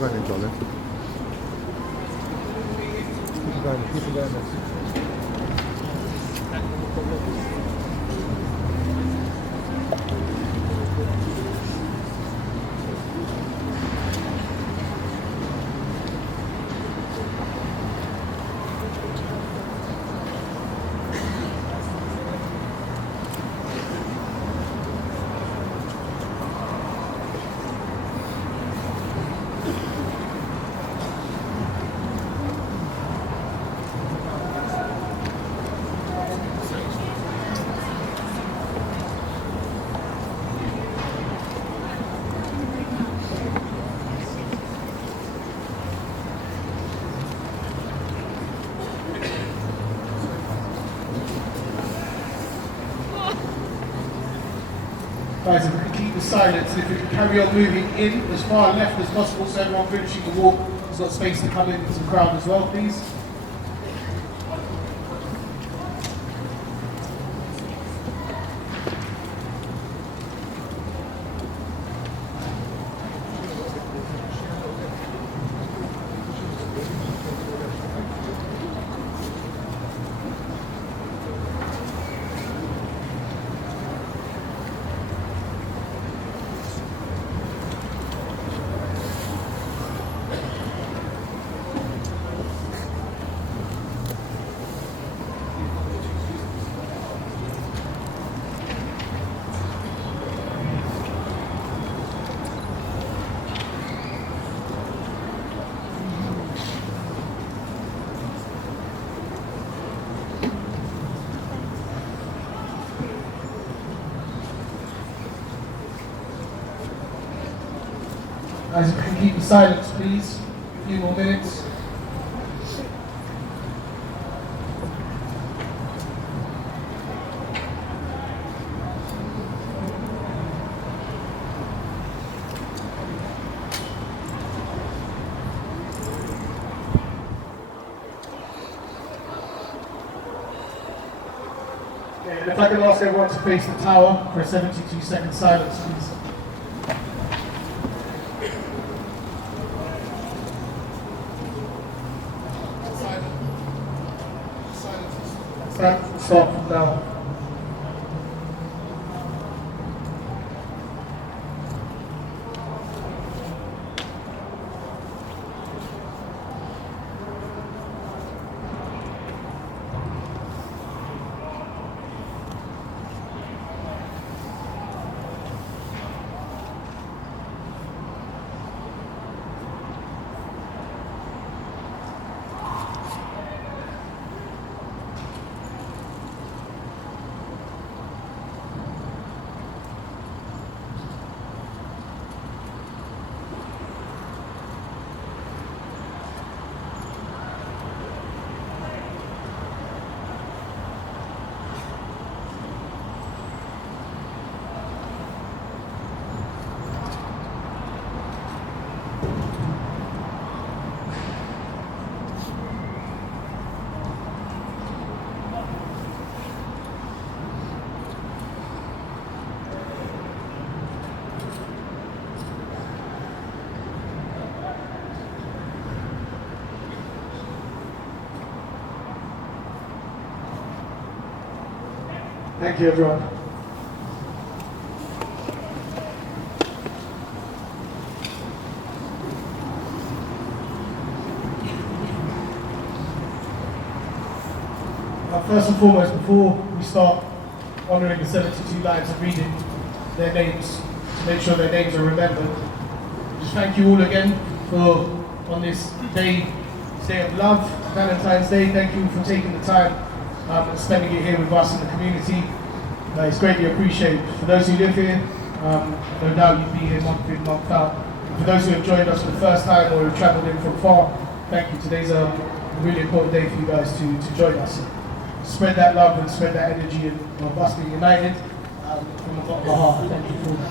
going, darling. Keep it going. Guys, if we can keep the silence, if we can carry on moving in as far left as possible so everyone finishing the walk has got space to come into the crowd as well, please. Guys, if we can keep the silence, please. A few more minutes. Okay, if I can ask everyone to face the tower for a 72-second silence, please. Stop from now. Thank you, everyone. First and foremost, before we start honouring the 72 lives and reading their names, to make sure their names are remembered, just thank you all again for, on this day of love, Valentine's Day. Thank you for taking the time and spending it here with us in the community. It's greatly appreciated. For those who live here, no doubt you'd be here month in, month out. And for those who have joined us for the first time or have travelled in from far, thank you. Today's a really important day for you guys to join us. Spread that love and spread that energy of us being united from the bottom of our heart. Thank you for that.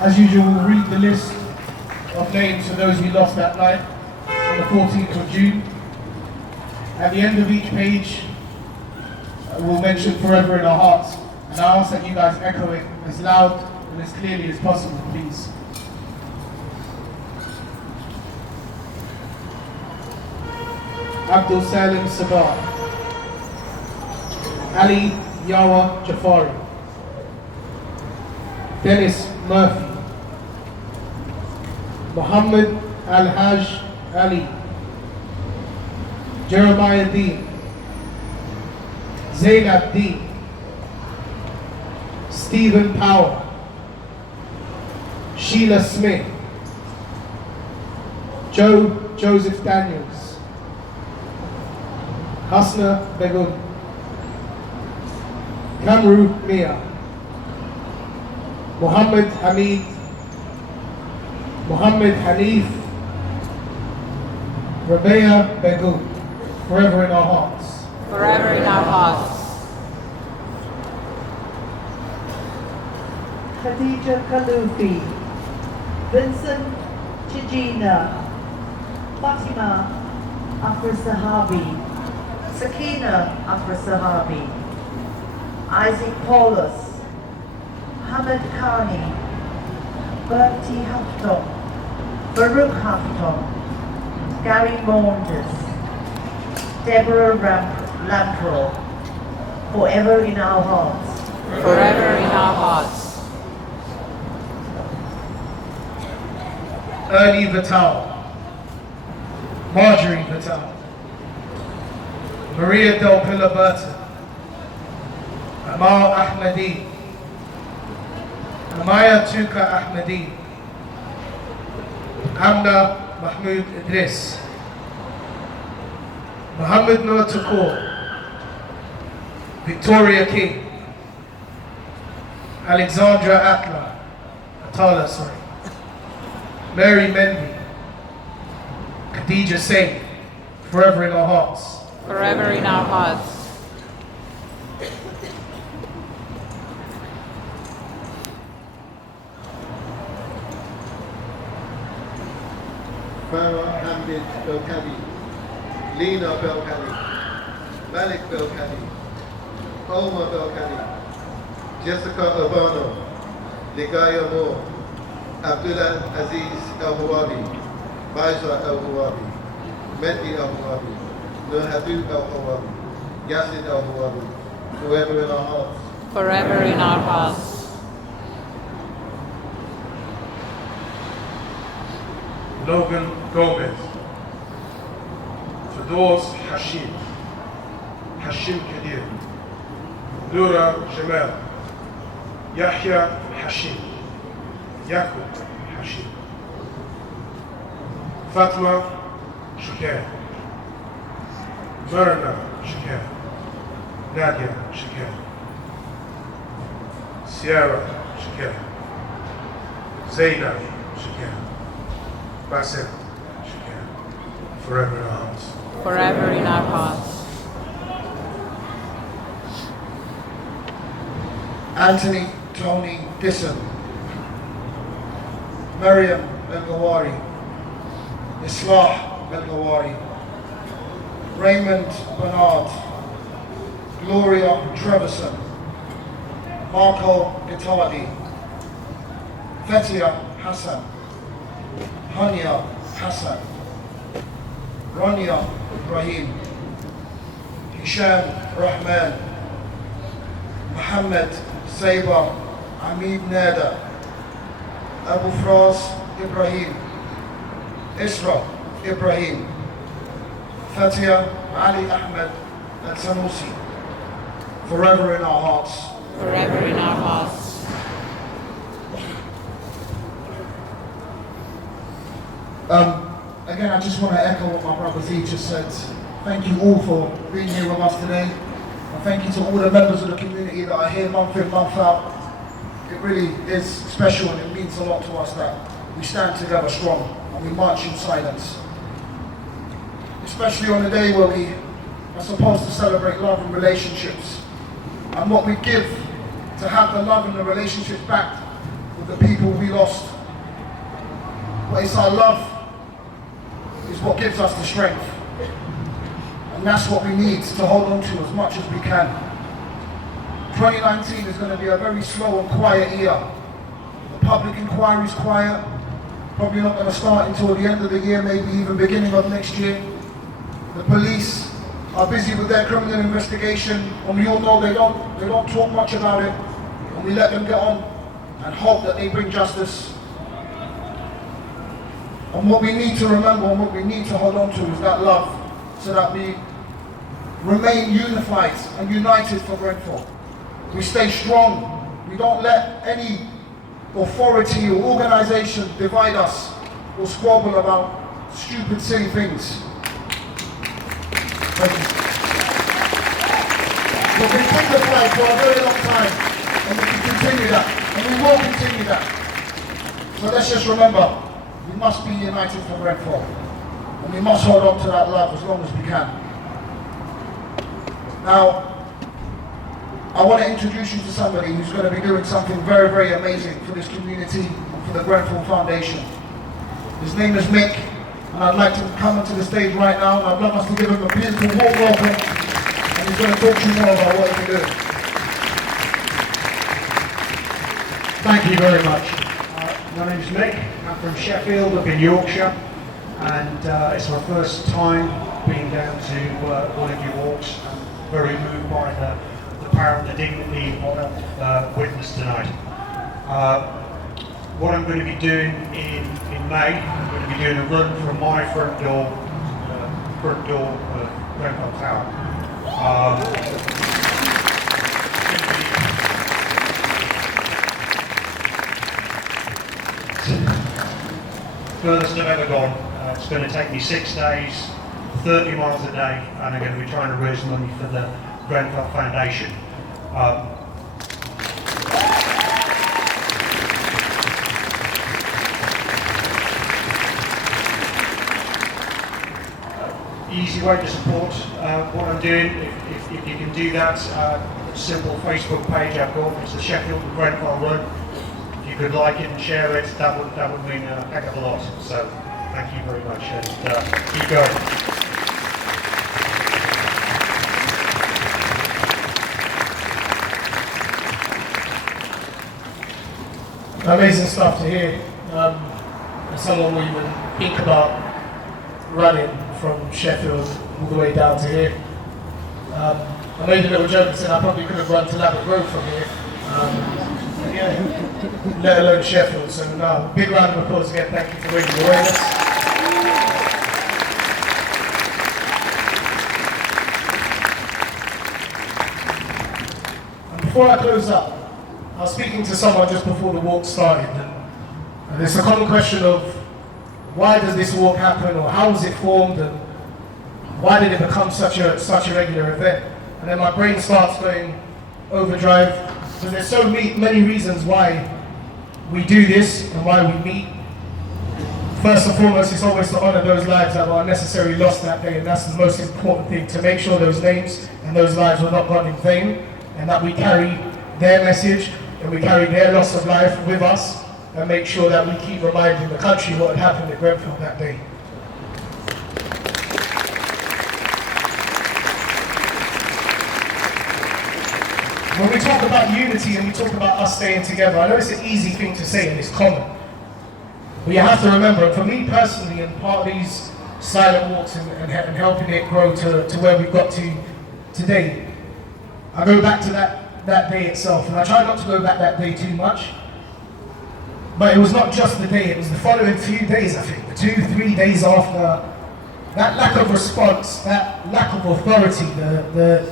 As usual, we'll read the list of names for those we lost that night on the 14th of June. At the end of each page, we'll mention forever in our hearts. And I ask that you guys echo it as loud and as clearly as possible, please. Abdul Salim Sabah, Ali Yawa Jafari, Dennis Murphy, Muhammad Al-Haj Ali, Jeremiah Dean, Zainab Dean, Stephen Power, Sheila Smith, Joseph Daniels, Hasna Begum, Kamru Mia, Muhammad Hamid, Muhammad Hanif, Rabea Begum, forever in our hearts. Forever in our hearts. Khadija Kalufi, Vincent Chijina, Fatima Afrasahabi, Sakina Afrasahabi, Isaac Paulus, Hamid Khani, Bertie Hafton, Baruch Hafton, Gary Maunders, Deborah Lamprell, forever in our hearts. Forever in our hearts. Ernie Vital, Marjorie Vital, Maria Del Pilar Burton, Amar Ahmadi, Amaya Tuka Ahmadi, Amna Mahmoud Idris, Muhammad Nur Takur, Victoria King, Alexandra Atala, sorry, Mary Mendy, Khadija Singh, forever in our hearts. Forever in our hearts. Farah Hamid Belkadi, Lena Belkadi, Malik Belkadi, Omar Belkadi, Jessica Urbano, Ligaya Moore, Abdullah Aziz El-Hawabi, Baisa El-Hawabi, Mehdi El-Hawabi, Nur Habib El-Hawabi, Yasin El-Hawabi, forever in our hearts. Forever in our hearts. Logan Gomez, Firdaus Hashim, Hashim Kadir, Nura Jamal, Yahya Hashim, Yaqub Hashim, Fatma Shakir, Myrna Shakir, Nadia Shakir, Sierra Shakir, Zainab Shakir, Bassett Shakir, forever in our hearts. Forever in our hearts. Anthony Tony Disson, Mariam Belgawari, Islah Belgawari, Raymond Bernard, Gloria Treverson, Marco Guitardi, Fetia Hassan, Hania Hassan, Rania Ibrahim, Hisham Rahman, Muhammad Saiba Amid Nada, Abu Fras Ibrahim, Isra Ibrahim, Fatia Ali Ahmed Al-Sanusi, forever in our hearts. Forever in our hearts. Again, I just want to echo what my brother Z just said. Thank you all for being here with us today. And thank you to all the members of the community that are here month in, month out. It really is special and it means a lot to us that we stand together strong and we march in silence. Especially on the day where we are supposed to celebrate love and relationships and what we give to have the love and the relationships back with the people we lost. But it's our love is what gives us the strength. And And that's what we need to hold on to as much as we can. 2019 is going to be a very slow and quiet year. The public inquiry is quiet, probably not going to start until the end of the year, maybe even beginning of next year. The police are busy with their criminal investigation, and we all know they don't talk much about it, and we let them get on and hope that they bring justice. And what we need to remember and what we need to hold on to is that love, so that we remain unified and united for Grenfell. We stay strong. We don't let any authority or organization divide us or squabble about stupid, silly things. Thank you. We've been dignified for a very long time, and we can continue that, and we will continue that. So let's just remember, we must be united for Grenfell, and we must hold on to that love as long as we can. Now, I want to introduce you to somebody who's going to be doing something very, very amazing for this community and for the Grenfell Foundation. His name is Mick, and I'd like to come onto the stage right now, and I'd love us to give him a beautiful warm welcome, and he's going to talk to you more about what he's doing. Thank you very much. My name is Mick. I'm from Sheffield, up in Yorkshire, and it's my first time being down to one of your walks. I'm very moved by the power and the dignity of what I've witnessed tonight. What I'm going to be doing in May, I'm going to be doing a run from my front door of Grenfell Tower. Furthest I've ever gone. It's going to take me 6 days, 30 miles a day, and I'm going to be trying to raise money for the Grenfell Foundation. Easy way to support what I'm doing, if you can do that, simple Facebook page I've got, it's the Sheffield and Grenfell Run. If you could like it and share it, that would mean a heck of a lot. So thank you very much, and keep going. Amazing stuff to hear. Someone will even think about running from Sheffield all the way down to here. I made a little joke and said I probably could have run to Labatt Road from here. Yeah, let alone Sheffield. So now, big round of applause again. Thank you for raising awareness. And before I close up, I was speaking to someone just before the walk started, and it's a common question of why does this walk happen, or how was it formed, and why did it become such a regular event? And then my brain starts going overdrive, because there's so many reasons why we do this and why we meet. First and foremost, it's always to honour those lives that were unnecessarily lost that day, and that's the most important thing, to make sure those names and those lives were not gone in vain, and that we carry their message and we carry their loss of life with us, and make sure that we keep reminding the country what had happened at Grenfell that day. When we talk about unity and we talk about us staying together, I know it's an easy thing to say and it's common, but you have to remember, for me personally, and part of these silent walks and helping it grow to where we've got to today, I go back to that day itself, and I try not to go back that day too much, but it was not just the day, it was the following few days, I think, 2-3 days after, that lack of response, that lack of authority, the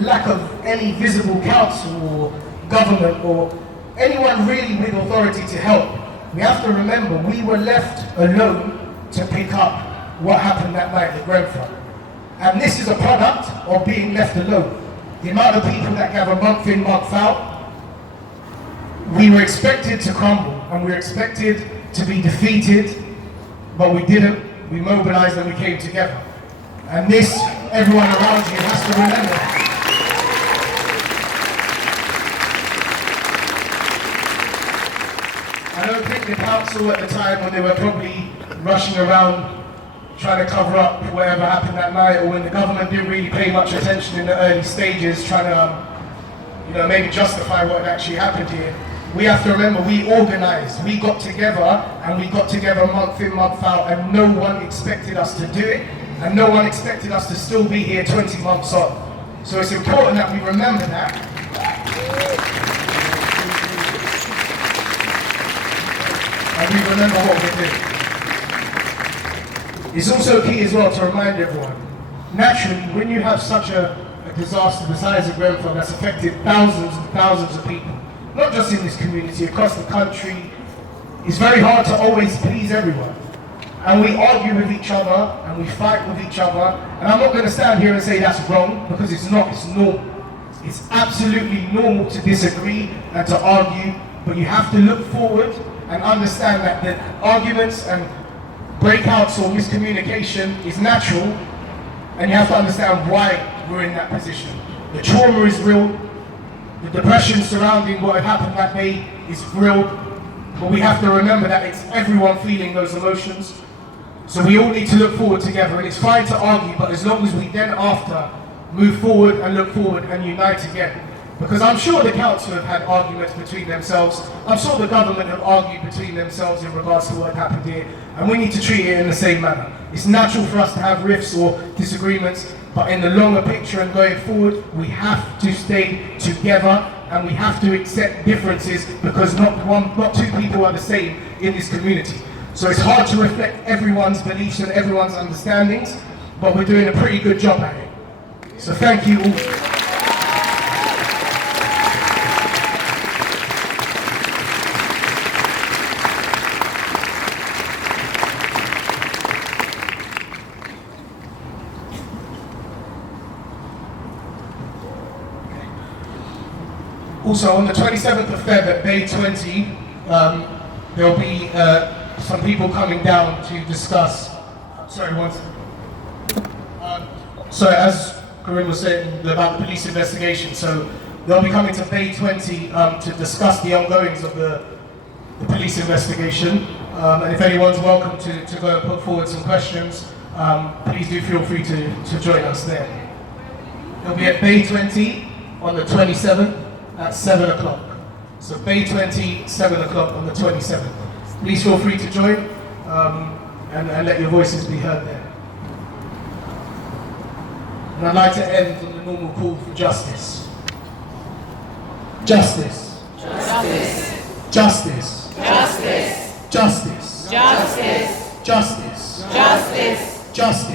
lack of any visible council or government or anyone really with authority to help. We have to remember, we were left alone to pick up what happened that night at Grenfell. And this is a product of being left alone. The amount of people that gather month in, month out, we were expected to crumble and we were expected to be defeated, but we didn't. We mobilized and we came together. And this, everyone around you has to remember. I don't think the council at the time, when they were probably rushing around trying to cover up whatever happened that night, or when the government didn't really pay much attention in the early stages, trying to, maybe justify what had actually happened here. We have to remember, we organised, we got together, and we got together month in, month out, and no one expected us to do it, and no one expected us to still be here 20 months on. So it's important that we remember that. And we remember what we did. It's also key as well to remind everyone, naturally, when you have such a disaster the size of Grenfell that's affected thousands and thousands of people, not just in this community, across the country, it's very hard to always please everyone. And we argue with each other, and we fight with each other, and I'm not going to stand here and say that's wrong, because it's not, it's normal. It's absolutely normal to disagree and to argue, but you have to look forward and understand that the arguments and breakouts or miscommunication is natural, and you have to understand why we're in that position. The trauma is real, the depression surrounding what had happened that day is real, but we have to remember that it's everyone feeling those emotions. So we all need to look forward together, and it's fine to argue, but as long as we then after move forward and look forward and unite again. Because I'm sure the council have had arguments between themselves, I'm sure the government have argued between themselves in regards to what happened here, and we need to treat it in the same manner. It's natural for us to have rifts or disagreements, but in the longer picture and going forward, we have to stay together, and we have to accept differences, because not two people are the same in this community. So it's hard to reflect everyone's beliefs and everyone's understandings, but we're doing a pretty good job at it. So thank you all. Also, on the 27th of Feb at Bay 20, there'll be some people coming down to discuss. Sorry, one second. So, as Corinne was saying about the police investigation, so they'll be coming to Bay 20 to discuss the ongoings of the police investigation. And if anyone's welcome to go and put forward some questions, please do feel free to join us there. It'll be at Bay 20 on the 27th. At 7 o'clock. So Bay 20, 7 o'clock on the 27th. Please feel free to join and let your voices be heard there. And I'd like to end on the normal call for justice. Justice. Justice. Justice. Justice. Justice. Justice. Justice. Justice. Justice.